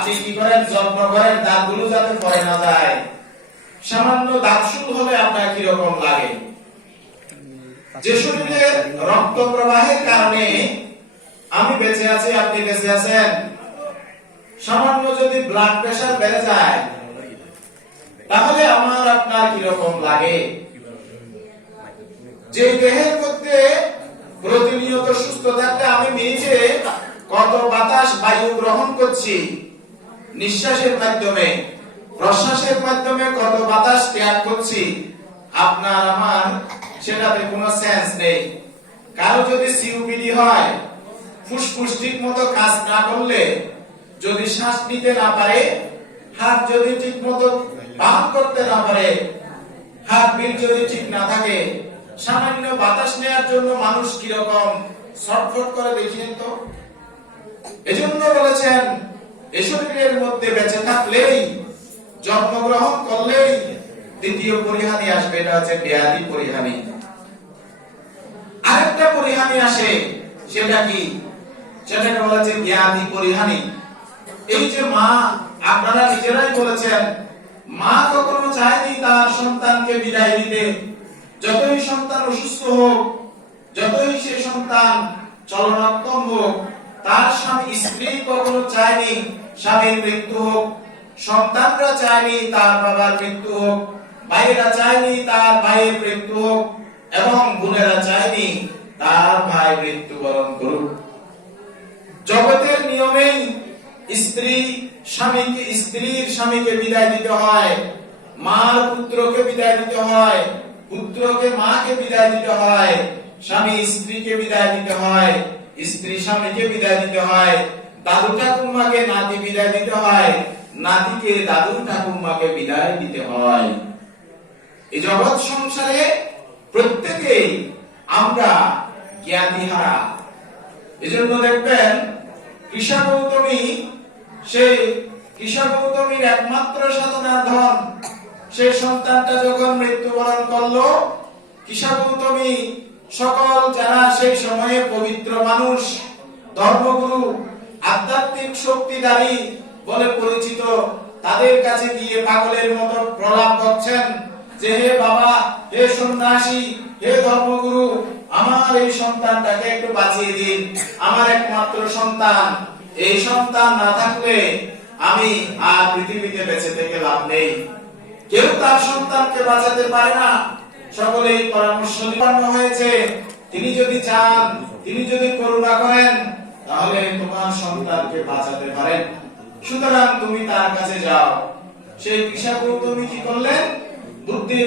আপনি কি করেন, যত্ন করেন দাঁতগুলো যাতে পড়ে না যায়। সামান্য দাঁত শুল হলে আপনার কি রকম লাগে? যে শরীরে রক্ত প্রবাহের কারণে আমি বেঁচে আছি, আপনি বেঁচে আছেন, সামান্য যদি ব্লাড প্রেসার বেড়ে যায় তাহলে আমার আপনার কি রকম লাগে? যে দেহের মধ্যে প্রতিনিয়ত সুস্থ থাকতে আমি মিনিটে কত বাতাস বায়ু গ্রহণ করছি, নিঃশ্বাসের মাধ্যমে প্রশ্বাসের মাধ্যমে কত বাতাস ত্যাগ করছি, আপনার আমার সেটাতে কোনো সেন্স নেই। কারো যদি সিওপিডি হয়, ফুসফুস ঠিক মতো কাজ না করলে, যদি শ্বাস নিতে না পারে, হাত যদি ঠিক মতো পাম্প করতে না পারে, হাত বিট যদি ঠিক না থাকে, সামান্য বাতাস নেওয়ার জন্য মানুষ কিরকম ছটফট করে দেখিয়েন তো। এজন্য বলেছেন এই শরীরের মধ্যে বেঁচে থাকলেই, জন্মগ্রহণ করলেই দ্বিতীয় পরিহানি আসবে, এটা হচ্ছে ব্যাধি পরিহানি। আরেকটা পরিহানি আসে, সেটা কি? সেটাকে বলা হচ্ছে ব্যাধি পরিহানি। এই যে মা, আপনারা নিজেরাই বলেছেন, মা কখনো চায়নি তার সন্তানকে বিদায় দিতে। যতই সন্তান অসুস্থ হোক, যতই সে সন্তান চলনাত্মক হোক, তার স্বামী স্ত্রী কখনো চায়নি স্বামীর মৃত্যু হোক, সন্তানরা চায়নি তার বাবার মৃত্যু হোক, ভাইয়েরা চায়নি তার ভাইয়ের মৃত্যু হোক, এবং বোনেরা চায়নি তার ভাই মৃত্যুবরণ করুক। জগতের নিয়মেই স্ত্রী স্বামীকে, স্ত্রীর স্বামীকে বিদায় দিতে হয়, মার পুত্রকে বিদায় দিতে হয়, পুত্রকে মাকে বিদায় দিতে হয়, স্বামী স্ত্রীকে বিদায় দিতে হয়, স্ত্রী স্বামীকে বিদায় দিতে হয়, দাদু ঠাকুমাকে নাতি বিদায় দিতে হয়, নাতিকে দাদু ঠাকুমাকে বিদায় দিতে হয়। এই জগৎ সংসারে প্রত্যেকেই আমরা জ্ঞানীহারা। এজন্য দেখবেন কৃষা গৌতমী, সেই কৃষা গৌতমীর একমাত্র সাধনার ধন, সেই সন্তানটা যখন মৃত্যুবরণ করলো, কৃষা গৌতমী সকল যারা সেই সময়ে পবিত্র মানুষ, ধর্মগুরু, আধ্যাত্মিক শক্তিধারী বলে পরিচিত, তাদের কাছে গিয়ে পাগলের মতো প্রলাপ করছেন যে, হে বাবা, হে সন্ন্যাসী, হে ধর্মগুরু, আমার এই সন্তানটাকে একটু বাঁচিয়ে দিন, আমার একমাত্র সন্তান, এই সন্তান না থাকলে আমি আর পৃথিবীতে বেঁচে থেকে লাভ নেই। কেউ তার সন্তানকে বাঁচাতে পারে না, সকলেই পরামর্শ নির্মাণ হয়েছে, তিনি যদি চান, তিনি যদি করুণা করেন, তাহলে তোমার সন্তানকে বাঁচাতে পারেন, সুতরাং তুমি তার কাছে যাও। সেই কৃষা গৌতমী কি করলেন? বুদ্ধি